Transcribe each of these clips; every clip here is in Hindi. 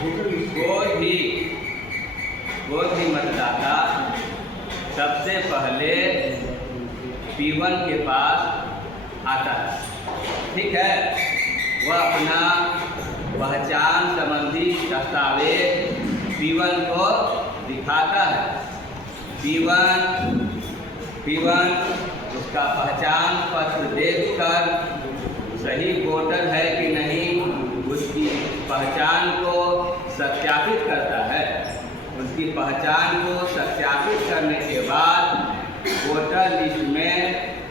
कोई भी मतदाता सबसे पहले P1 के पास आता है, ठीक है। वह अपना पहचान संबंधी दस्तावेज P1 को दिखाता है। P1 उसका पहचान पत्र देखकर सही वोटर है कि नहीं उसकी पहचान को सत्यापित करता है। उसकी पहचान को सत्यापित करने के बाद वोटर लिस्ट में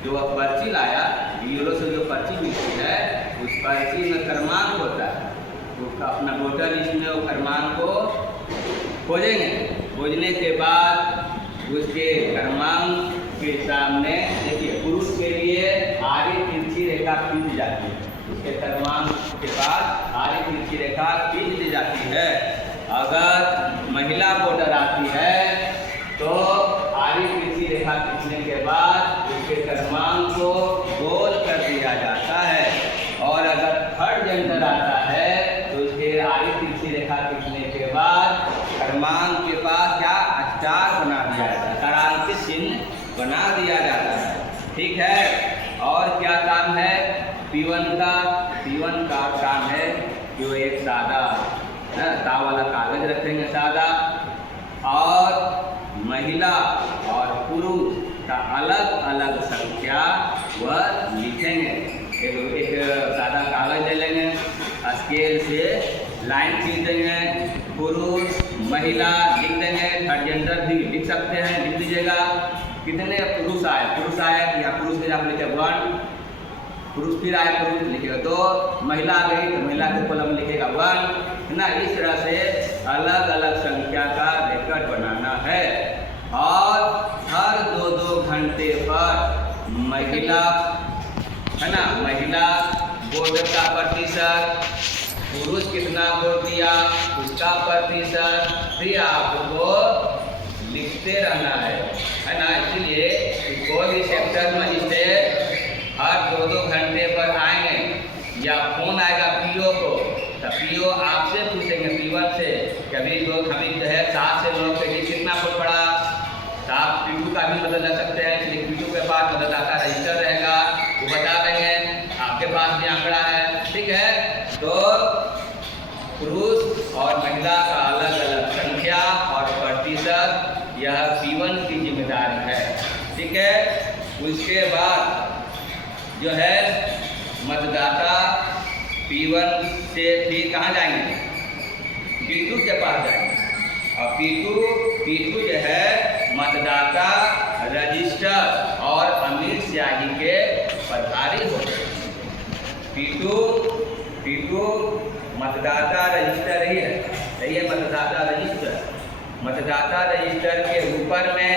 जो पर्ची लाया, BLO से जो पर्ची मिलती है उस पर्ची में क्रमांक होता है। उसका अपना वोटर लिस्ट में वो क्रमांक को खोजेंगे। खोजने के बाद उसके क्रमांक के सामने देखिए, पुरुष के लिए आगे तिरछी रेखा खींच जाती है। उसके क्रमांक के बाद आगे तिरछी रेखा खींच दी जाती है। अगर महिला वोटर आती है तो आगे तिरछी रेखा खींचने के बाद उसके क्रमांक को गोल कर दिया जाता है। और अगर थर्ड जेंडर आता है तो उसके आगे तिरछी रेखा खींचने के बाद क्रमांक के पास क्या स्टार बना दिया जाता है, तारांकित चिन्ह बना दिया जाता है, ठीक है। और क्या काम है P1 का काम है जो एक सादा ताव वाला कागज रखेंगे सादा, और महिला और पुरुष का अलग अलग संख्या वह लिखेंगे। एक सादा कागज ले लेंगे, स्केल से लाइन खींच देंगे, पुरुष महिला लिख देंगे। थर्ड जेंडर भी लिख सकते हैं, लिख दीजिएगा। कितने पुरुष आए या पुरुष के आप लिखे 1, पुरुष फिर आए पुरुष लिखेगा 2, महिला आ गई तो महिला के कॉलम लिखेगा 1, है ना। इस तरह से अलग अलग संख्या का रिकॉर्ड बनाना है। और हर 2-2 घंटे पर महिला, है ना, महिला वोटर का प्रतिशत, पुरुष कितना वोट दिया उसका प्रतिशत भी आपको लिखते रहना है ना। इसलिए कोई भी सेक्टर मजिस्ट्रेट हर 2-2 घंटे पर आएंगे या फोन आएगा PO को, तो PO आपसे पूछेंगे P1 से कि अभी लोग हमें जो है 7 से 9 के लिए कितना वोट पड़ा। तो आप P2 का भी बदल सकते हैं, इसलिए P2 के पास मतदाता रजिस्टर रहेगा, वो बता देंगे, आपके पास भी आंकड़ा है, ठीक है। तो पुरुष और महिला का अलग अलग संख्या और प्रतिशत यह P1 की जिम्मेदारी है, ठीक है। उसके बाद जो है मतदाता P1 से फिर कहाँ जाएंगे, P2 के पास जाएंगे। और P2 जो है मतदाता रजिस्टर और अमीर स्याही के प्रभारी होते हैं। P2 मतदाता रजिस्टर ही है, सही है। मतदाता रजिस्टर के ऊपर में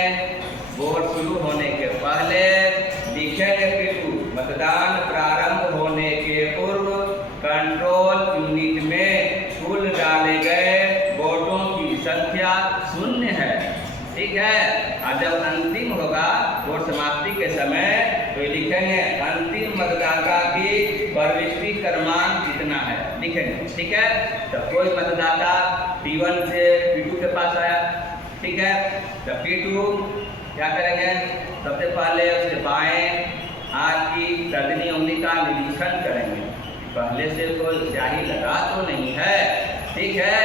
वोट शुरू होने के पहले लिखेंगे P2 मतदान प्रारंभ होने के पूर्व कंट्रोल यूनिट में कुल डाले गए वोटों की संख्या 0 है, ठीक है। और जब अंतिम होगा वोट समाप्ति के समय तो लिखेंगे अंतिम मतदाता की प्रविष्टि क्रमांक कितना है, लिखेंगे, ठीक है। तो कोई मतदाता P1 से P2 के पास आया, ठीक है। तो P2 क्या करेंगे, सबसे पहले उसके बाएं हाथ की तर्जनी उंगली का निरीक्षण करेंगे। पहले से कोई स्याही लगा तो नहीं है, ठीक है।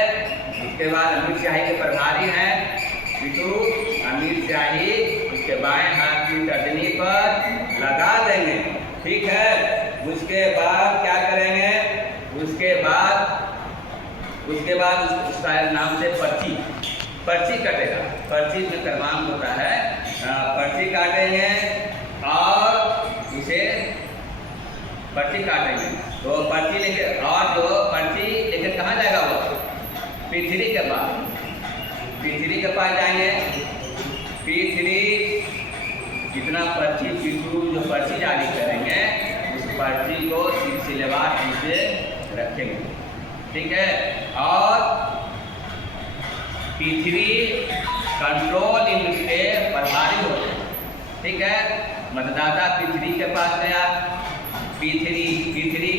उसके बाद अमीर स्याही के प्रभारी हैं P2, अमीर स्याही उसके बाएं हाथ की तर्जनी पर लगा देंगे, ठीक है। उसके बाद क्या करेंगे, उसके बाद उसका नाम से पर्ची कटेगा। पर्ची में क्रमांक होता है, पर्ची काटेंगे और उसे पर्ची काटेंगे तो पर्ची लेके, और जो पर्ची लेकर कहाँ जाएगा वो P3 के पास जाएंगे। P3 जितना पर्ची P2 जो पर्ची जारी करेंगे उस पर्ची को सिलसिलेवार से रखेंगे, ठीक है। और P3 कंट्रोल यूनिट के प्रभारी होते हैं, ठीक है। मतदाता P3 के पास गया, P3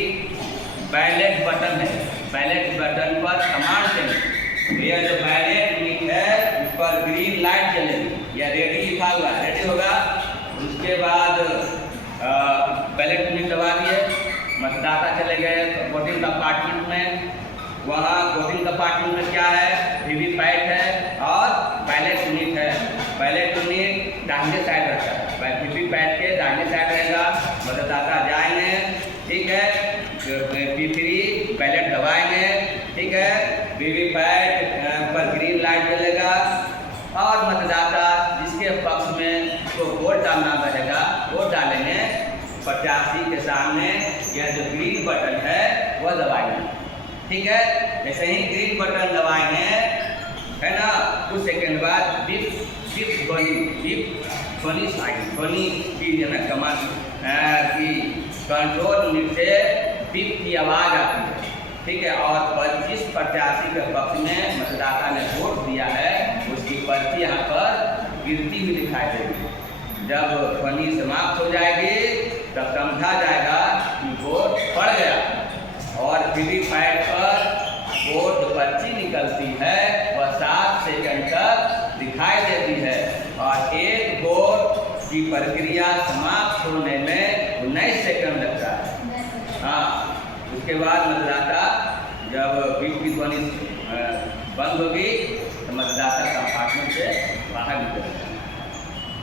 बैलेट बटन है, बैलेट बटन पर कमांड देंगे ये जो बैलेट यूनिट है उस पर ग्रीन लाइट जलेगी या रेडी लिखा हुआ है, रेडी होगा। उसके बाद बैलेट यूनिट दबा दिए, मतदाता चले गए वोटिंग कंपार्टमेंट में। वहाँ वोटिंग कंपार्टमेंट में क्या है, वीवीपैट है और बैलेट यूनिट है। बैलेट यूनिट दाहिने साइड रहता है, वीवीपैट के दाहिने साइड रहेगा। मतदाता जाएंगे, ठीक है, P3 बैलेट दबाएंगे, ठीक है, वीवीपैट पर ग्रीन लाइट जलेगा और मतदाता जिसके पक्ष में को वोट डालना रहेगा वोट डालेंगे। प्रत्याशी के सामने यह जो ग्रीन बटन है वह दबाएंगे, ठीक है। जैसे ही ग्रीन बटन दबाएंगे, है ना, कुछ सेकंड बाद ध्वनि की कंट्रोल यूनिट से बीप की आवाज़ आती है, ठीक है। और 25 प्रत्याशी के पक्ष में मतदाता ने वोट दिया है, उसकी पर्ची यहाँ पर गिरती हुई दिखाई देगी। जब ध्वनि समाप्त हो जाएगी तब समझा जाएगा कि वोट पड़ गया और वीवीपैट पर वोट पर्ची निकलती है, वह 7 सेकंड तक दिखाई देती है और एक वोट की प्रक्रिया समाप्त होने में 19 सेकंड लगता है। हाँ, उसके बाद मतदाता जब बीप की ध्वनि बंद होगी तो मतदाता कंपार्टमेंट से बाहर निकलेगा,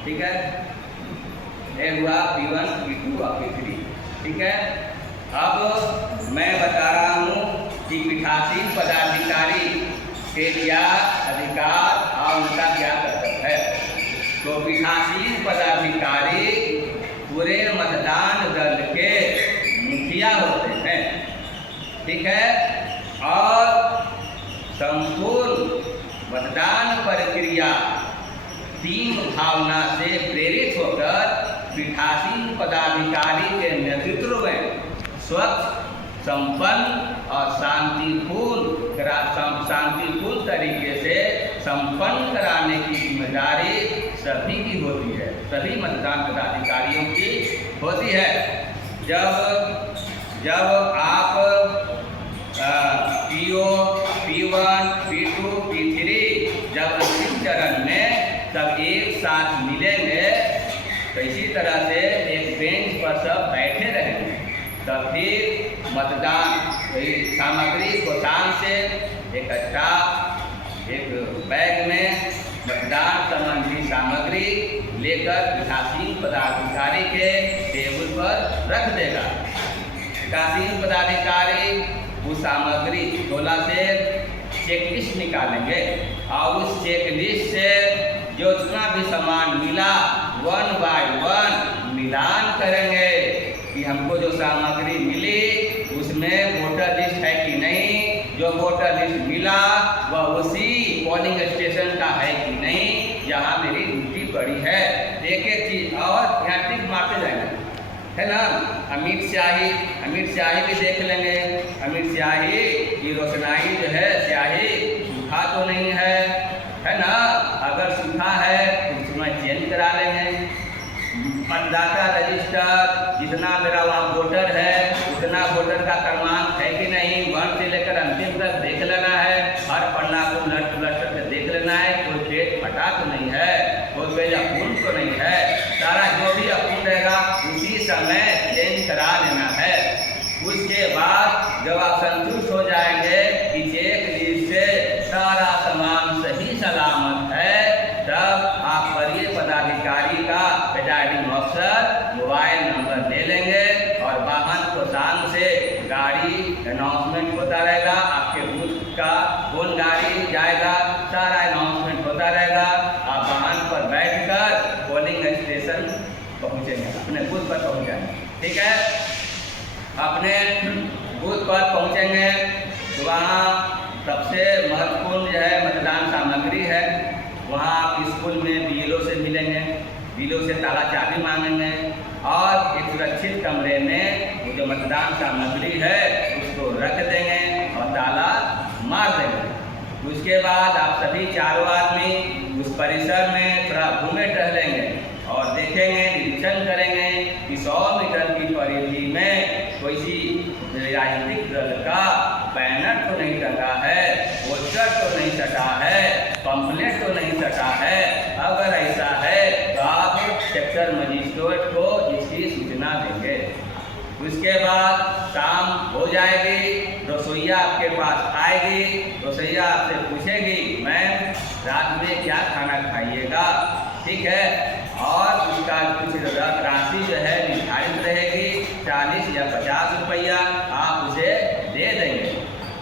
ठीक है। ये हुआ P1, P2 और P3, ठीक है। अब मैं बता रहा हूँ कि पीठासीन पदाधिकारी के क्या अधिकार और उनका क्या कर्तव्य है। तो पीठासीन पदाधिकारी पूरे मतदान दल के मुखिया होते हैं, ठीक है, और संपूर्ण मतदान प्रक्रिया टीम भावना से प्रेरित होकर पीठासीन पदाधिकारी के नेतृत्व में स्वच्छ, संपन्न और शांतिपूर्ण तरीके से संपन्न कराने की जिम्मेदारी सभी की होती है, सभी मतदान पदाधिकारियों की होती है। जब आप PO, P1, P2, P3 जब अंतिम चरण में सब एक साथ मिलेंगे तो इसी तरह से एक बेंच पर सब बैठे रहेंगे, तब फिर मतदान सामग्री को शान से एक स्टाफ एक बैग में मतदान संबंधी सामग्री लेकर पीठासीन पदाधिकारी के टेबल पर रख देगा। पीठासीन पदाधिकारी उस सामग्री झोला से चेकलिस्ट निकालेंगे और उस चेकलिस्ट से जो जितना भी सामान मिला 1 बाय 1 मिलान करेंगे कि हमको जो सामग्री मिली उसमें वोटर लिस्ट है कि नहीं, जो वोटर लिस्ट मिला वह उसी पोलिंग स्टेशन का है कि नहीं, यहाँ मेरी ड्यूटी पड़ी है। एक एक चीज और यहाँ टिक मारते जाएंगे, है ना। अमित स्याही भी देख लेंगे। अमित स्याही की रोशनाई जो है स्याही सूखा तो नहीं है ना, अगर सूखा है तो उसमें चेंज करा लेंगे। मतदाता रजिस्टर जितना मेरा वहाँ वोटर है उतना वोटर का क्रमांक है कि नहीं, 1 से लेकर अंतिम तक देख लेना है। हर पन्ना को उलट कर देख लेना है, कोई पेज फटा तो नहीं है, कोई पेज अपूर्ण तो नहीं है, सारा जो भी अपूर्ण रहेगा उसी समय चेंज करा लेना है। उसके बाद जब आप संतुष्ट हो जाएंगे कि चेक लिस्ट से सारा सामान सही सलामत है, तब आप वरीय पदाधिकारी का प्रिजाइडिंग ऑफिसर मोबाइल नंबर ले लेंगे और वाहन को शाम से गाड़ी अनाउंसमेंट होता रहेगा, आपके बूथ का कौन गाड़ी जाएगा सारा अनाउंसमेंट होता रहेगा। आप वाहन पर बैठकर पोलिंग स्टेशन पहुँचेंगे, अपने बूथ पर पहुँच जाएंगे, ठीक है। अपने बूथ पर पहुँचेंगे तो वहाँ सबसे महत्वपूर्ण जो है मतदान सामग्री है। वहाँ आप स्कूल में BLO से मिलेंगे, BLO से ताला चाबी मांगेंगे और एक सुरक्षित कमरे में वो जो मतदान सामग्री है उसको रख देंगे और ताला मार देंगे। उसके बाद आप सभी चारों आदमी उस परिसर में थोड़ा घूमे टहलेंगे और देखेंगे, निरीक्षण करेंगे कि 100 मीटर की परिधि में कोई सी राजनीतिक दल का बैनर तो नहीं टंगा है, पोस्टर तो नहीं नहीं सटा है, पंपलेट तो नहीं सटा है। अगर ऐसा है तो आप सेक्टर मजिस्ट्रेट को इसकी सूचना देंगे। उसके बाद शाम हो जाएगी, रसोईया आपके पास आएगी, रसोईया आपसे पूछेगी मैम रात में क्या खाना खाइएगा, ठीक है, और उसका कुछ राशि जो है निर्धारित रहेगी, 40 या 50 रुपया आप उसे दे देंगे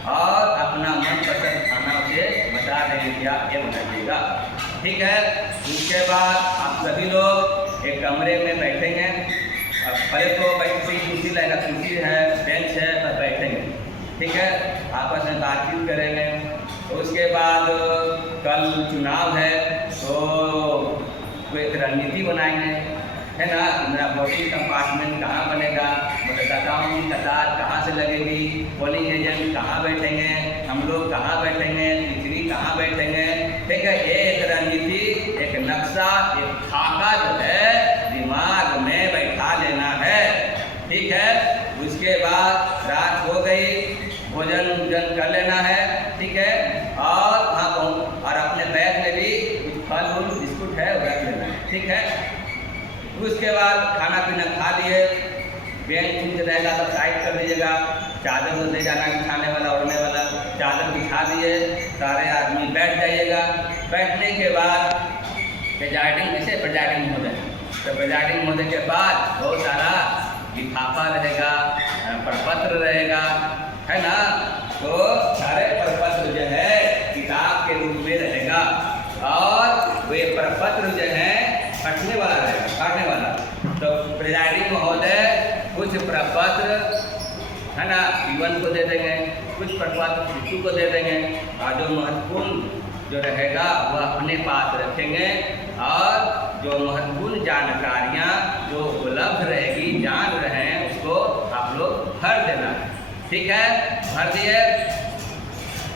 और अपना मनपसंद खाना उसे बता देंगे कि आप ये बनाइएगा, ठीक है। उसके बाद आप सभी लोग एक कमरे में बैठेंगे, पहले तो कुर्सी लगेगा, कुर्सी है, बेंच है, पर बैठेंगे, ठीक है, आपस में बातचीत करेंगे। तो उसके बाद कल चुनाव है तो कोई एक रणनीति बनाएंगे, है ना, मेरा वोटिंग कंपार्टमेंट कहाँ बनेगा, मतदाताओं की कतार कहाँ से लगेगी, पोलिंग एजेंट कहाँ बैठेंगे, हम लोग कहाँ बैठेंगे, तिथरी कहाँ बैठेंगे, ठीक है। ये एक रणनीति, एक नक्शा, एक खाका जो है दिमाग में बैठा लेना है, ठीक है। उसके बाद रात हो गई, भोजन कर लेना है, ठीक है, और और अपने बैग में भी कुछ फल फूल बिस्कुट है वो रख लेना है, ठीक है। उसके बाद खाना पीना खा लिए, बेंच रहेगा तो साइड कर दीजिएगा, चादर तो दे जाना खाने वाला ओढ़ने वाला, चादर बिछा दिए, सारे आदमी बैठ जाइएगा। बैठने के बाद प्रेजाइडिंग कैसे प्रेजाइडिंग महोदय, तो प्रेजाइडिंग महोदय के बाद बहुत सारा लिफाफा रहेगा, प्रपत्र रहेगा, है ना, तो सारे प्रपत्र जो है किताब के रूप में रहेगा और वे प्रपत्र जो है फटने वाला रहेगा, काटने वाला। तो प्रेजाइडिंग महोदय कुछ प्रपत्र, है ना, जीवन को दे देंगे, कुछ प्रपत्र शिशु को दे देंगे और जो महत्वपूर्ण जो रहेगा वह अपने पास रखेंगे और जो महत्वपूर्ण जानकारियाँ जो उपलब्ध रहेगी, जान रहे हैं, उसको आप लोग भर देना, ठीक है। भर दिए,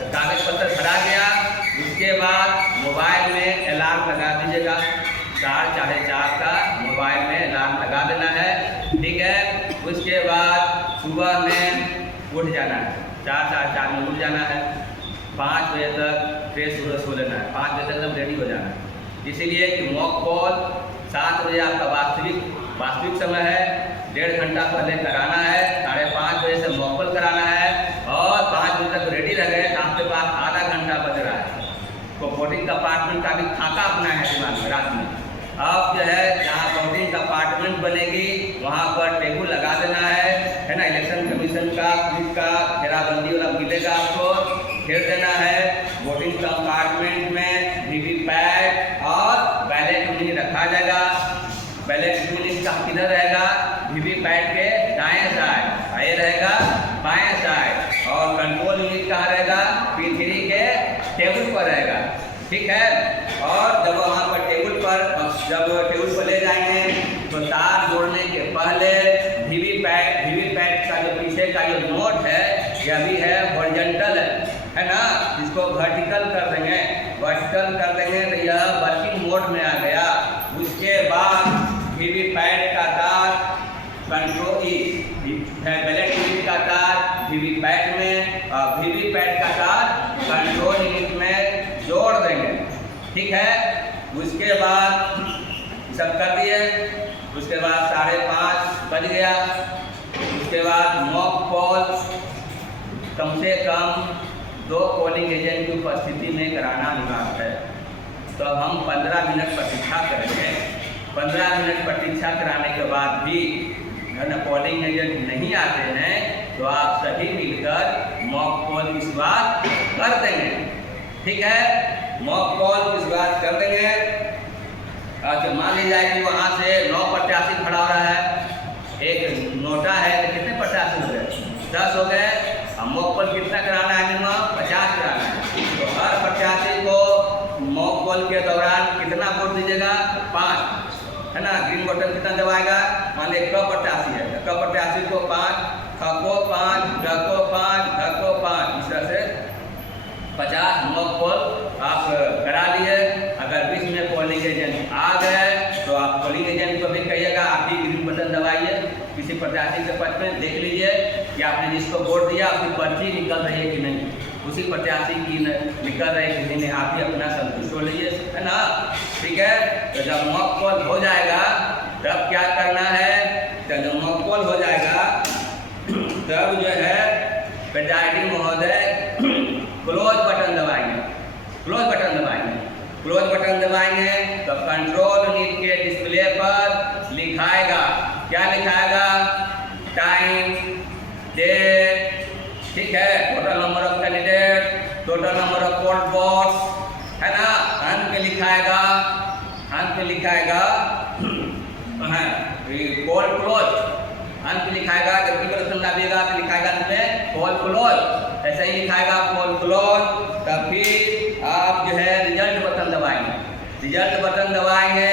कागज पत्र भरा गया। उसके बाद मोबाइल में अलार्म लगा दीजिएगा, 4 साढ़े 4 का मोबाइल में अलार्म लगा देना है, ठीक है। उसके बाद सुबह में उठ जाना है, 4 साढ़े 4 में उठ जाना है, 5 बजे तक फ्रेश हो लेना है, 5 बजे तक एकदम रेडी हो जाना है। इसीलिए कि मॉक कॉल 7 बजे आपका वास्तविक समय है, 1.5 घंटा पहले कराना है, 5:30 बजे से मॉक कॉल कराना है और 5 बजे तक रेडी रह गए, आपके पास आधा घंटा बच रहा है। तो वोटिंग कंपार्टमेंट का भी खाका अपना है दिमाग में रात में। अब जो है जहाँ वोटिंग कंपार्टमेंट बनेगी वहाँ पर टेबल लगा देना है ना, इलेक्शन कमीशन का पुलिस का घेराबंदी वाला मिलेगा, आपको घेर देना है। वोटिंग कंपार्टमेंट में वीवीपैट और बैलेट यूनिट रखा जाएगा। बैलेट यूनिट का किधर रहेगा, वीवीपैट के दाएं साइड, ये रहेगा बाएं साइड, और कंट्रोल यूनिट कहाँ रहेगा, P3 के टेबल पर रहेगा, ठीक है। और जब वहाँ पर जब टेबल पर ले जाएंगे तो तार जोड़ने के पहले वीवीपैट का जो पीछे का जो नोट है यह भी है हॉरिजॉन्टल है ना, इसको वर्टिकल कर देंगे, तो यह वर्किंग मोड में आ गया। उसके बाद वीवीपैट का तार बैलेट यूनिट का तार वीवीपैट में और वीवीपैट का तार कंट्रोल यूनिट में जोड़ देंगे, ठीक है। उसके बाद सब कर दिए, उसके बाद 5:30 बज गया। उसके बाद मॉक कॉल कम से कम 2 पोलिंग एजेंट की उपस्थिति में कराना अनिवार्य है। तो हम 15 मिनट प्रतीक्षा करेंगे। 15 मिनट प्रतीक्षा कराने के बाद भी पोलिंग एजेंट नहीं आते हैं तो आप सभी मिलकर मॉक कॉल की शुरुआत कर देंगे, ठीक है। मॉक कॉल की शुरुआत कर देंगे। अच्छा, मान लीजिए कि वहाँ से 9 प्रत्याशी खड़ा हो रहा है, एक नोटा है, तो कितने प्रत्याशी हो गए, 10 हो गए। हम मॉक कॉल कितना कराना है, मिनिमम 50 कराना है। तो हर प्रत्याशी को मॉक कॉल के दौरान कितना वोट दीजिएगा, 5, है ना। ग्रीन बटन कितना दबाएगा, मान लीजिए क प्रत्याशी है, क प्रत्याशी को 5, ख को 5, ग को 5, घ को 5, इस तरह से 50 मॉक कॉल आप करा लिए। अगर बीच में पोलिंग एजेंट आ गए तो आप पोलिंग एजेंट को भी कहिएगा आप भी ग्रीन बटन दबाइए, किसी प्रत्याशी के पक्ष में देख लीजिए कि आपने जिसको वोट दिया उसकी पर्ची निकल रही है कि नहीं, उसी प्रत्याशी की भी कर रहे हैं, किसी ने आप ही अपना संतुष्ट हो लीजिए, है ना। ठीक है, तो जब मॉक पोल हो जाएगा तब क्या करना है, जब मॉक पोल हो जाएगा तब जो है प्रेजाइडिंग महोदय क्लोज बटन दबाएंगे। क्लोज बटन दबाएंगे, क्लोज बटन दबाएंगे तो कंट्रोल यूनिट के डिस्प्ले पर लिखाएगा, क्या लिखाएगा, टाइम, डेट, ठीक है, total number of candidate, total number of poll votes, है ना। अंत में लिखाएगा, अंत में लिखाएगा पोल क्लोज, अंत में लिखाएगा, जब भी दबिएगा तो लिखाएगा इसमें पोल क्लोज, ऐसे ही लिखाएगा पोल क्लोज। तब फिर आप जो है रिजल्ट बटन दबाएंगे, रिजल्ट बटन दबाएंगे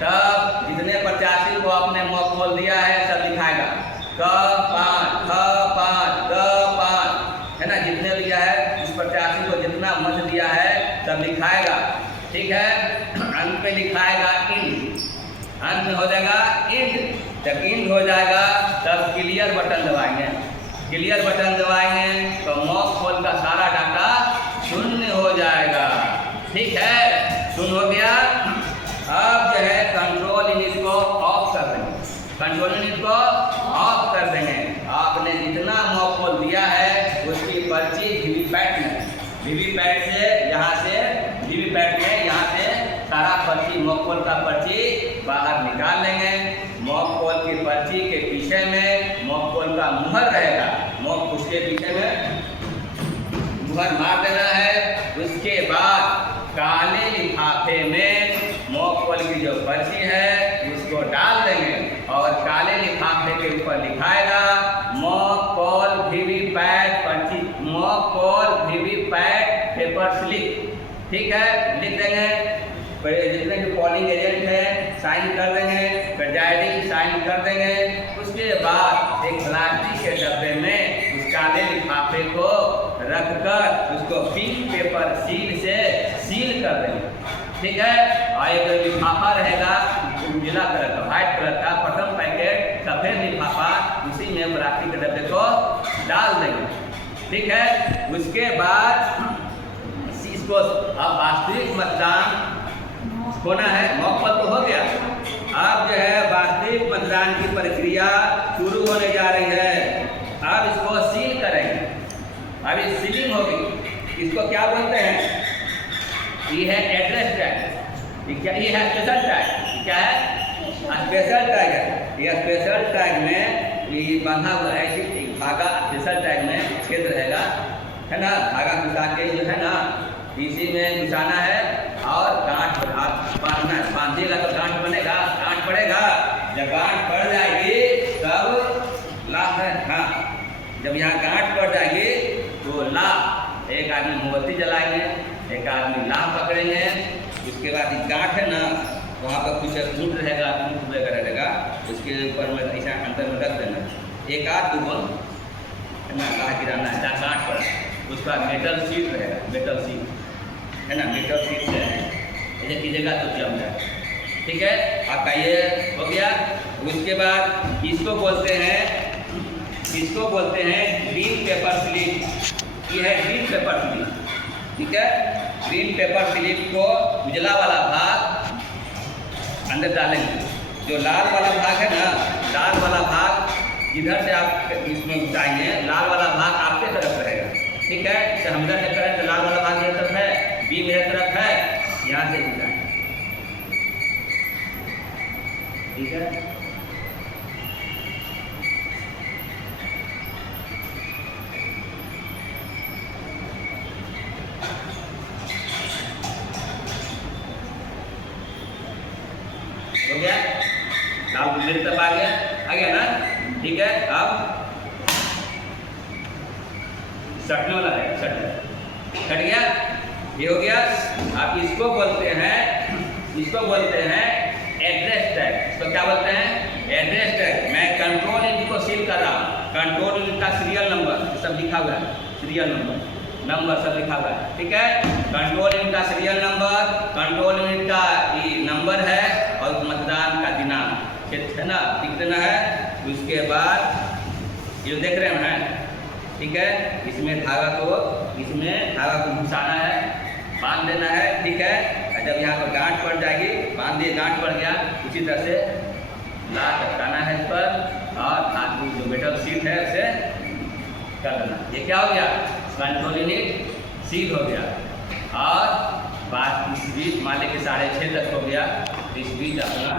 तब जितने प्रत्याशी को आपने मॉक पोल दिया है सब लिखाएगा, क 5, ख 5, ग 5, है ना, जितने दिया है इस प्रत्याशी को जितना मत दिया है सब लिखाएगा, ठीक है। अंत में लिखाएगा इंड, अंत में हो जाएगा इंड। जब इंड हो जाएगा तब क्लियर बटन दबाएंगे, क्लियर बटन दबाएंगे तो मॉक पोल का सारा डाटा शून्य हो जाएगा, ठीक है, शून्य हो गया। अब जो है कंट्रोल यूनिट को ऑफ कर देंगे, कंट्रोल यूनिट को ऑफ कर देंगे। आपने जितना मॉक पोल दिया है उसकी पर्ची वीवीपैट में, वीवीपैट से यहाँ से वीवीपैट में यहाँ से सारा पर्ची मॉक पोल का पर्ची बाहर निकाल लेंगे। मॉक पोल की पर्ची के पीछे में मॉक पोल का मुहर रहेगा, मॉक उसके पीछे में मुहर मार देना है। उसके बाद काले लिफाफे में मॉक पोल की जो पर्ची है उसको डाल देंगे और काले लिफाफे के ऊपर लिखाएगा मॉक पोल वीवीपैट पर्ची, mock poll VVPAT paper slip, ठीक है, लिख देंगे। जितने भी पोलिंग एजेंट है साइन कर देंगे, प्रेजाइडिंग साइन कर देंगे। उसके बाद एक प्लास्टिक के डब्बे में उस काले लिफाफे को रखकर उसको पिंक पेपर सील से सील कर देंगे, ठीक है। और एक लिफाफा रहेगा उजला कलर का, व्हाइट कलर का, प्रथम पैकेट सफेद लिफाफा, उसी में प्लास्टिक के डब्बे को डाल देंगे, ठीक है। उसके बाद इसको अब वास्तविक मतदान होना है, मॉक पोल तो हो गया, अब जो है वास्तविक मतदान की प्रक्रिया शुरू होने जा रही है। अब इसको सील करेंगे, अभी सीलिंग होगी। इसको क्या बोलते हैं, ये है एड्रेस टैग, ये है स्पेशल टैग, क्या है स्पेशल टैग है। ये स्पेशल टैग में ये बंधा हुआ है, धागा स्पेशल टैग में छेद रहेगा, है ना, धागा घुसा के जो है ना इसी में घुसाना है और गांठ बांधना है, बांधिएगा तो गांठ बनेगा, गांठ पड़ेगा। जब गांठ पड़ जाएगी तब लाभ है, हाँ, जब यहाँ गांठ पड़ जाएगी तो लाभ, एक आदमी मोमबत्ती जलाएंगे, एक आदमी लाभ पकड़ेंगे। उसके बाद गांठ है ना वहाँ पर कुछ ऊँट रहेगा, ऊँट वगैरह रहेगा, उसके ऊपर में ऐसा अंदर में रख देना, एक आध दूबन है ना, लाह गिराना है जहाँ गांठ पड़ा। उसका मेटल सीट रहेगा, मेटल सीट है ना, मेटल सीट से ऐसे कीजिएगा तो जम जाए, ठीक है। आपका ये हो गया। उसके बाद इसको बोलते हैं, इसको बोलते हैं ग्रीन पेपर स्लिप, ये है ग्रीन पेपर स्लिप, ठीक है। ग्रीन पेपर स्लिप को उजला वाला भाग अंदर डालेंगे, जो लाल वाला भाग है ना, लाल वाला भाग जिधर से आप इसमें घुसाएंगे लाल वाला भाग आपके तरफ रहेगा, ठीक है। जैसे हम इधर से करें तो लाल वाला भाग मेरे तरफ है, बी मेरे तरफ है, यहाँ से घुसाएं, ठीक है। हो गया, लाल मेरे तरफ आ गया ना, ठीक है। अब सटने वाला है, सट गया, ये हो गया। आप इसको बोलते हैं, इसको बोलते हैं एड्रेस टैग। इसको क्या बोलते हैं, एड्रेस टैग। मैं कंट्रोल यूनिट को सील कर रहा हूँ, कंट्रोल यूनिट का सीरियल नंबर सब लिखा हुआ है, सीरियल नंबर सब लिखा हुआ है, ठीक है। कंट्रोल यूनिट का सीरियल नंबर, कंट्रोल यूनिट का नंबर है और मतदान का दिनांक है ना, लिख देना है। उसके बाद ये देख रहे हैं, ठीक है, इसमें धागा को घुसाना है, बांध देना है, ठीक है। और जब यहाँ पर गांठ पड़ जाएगी, बांध दिए, गांठ पड़ गया, उसी तरह से ला टपकाना है इस पर और हाथ में जो मेटल सीट है उसे कर देना। ये क्या हो गया? स्पॉन्टोलिनिक सील हो गया। और बात इस बीच मान लें कि 6:30 तक हो गया, इस बीच अपना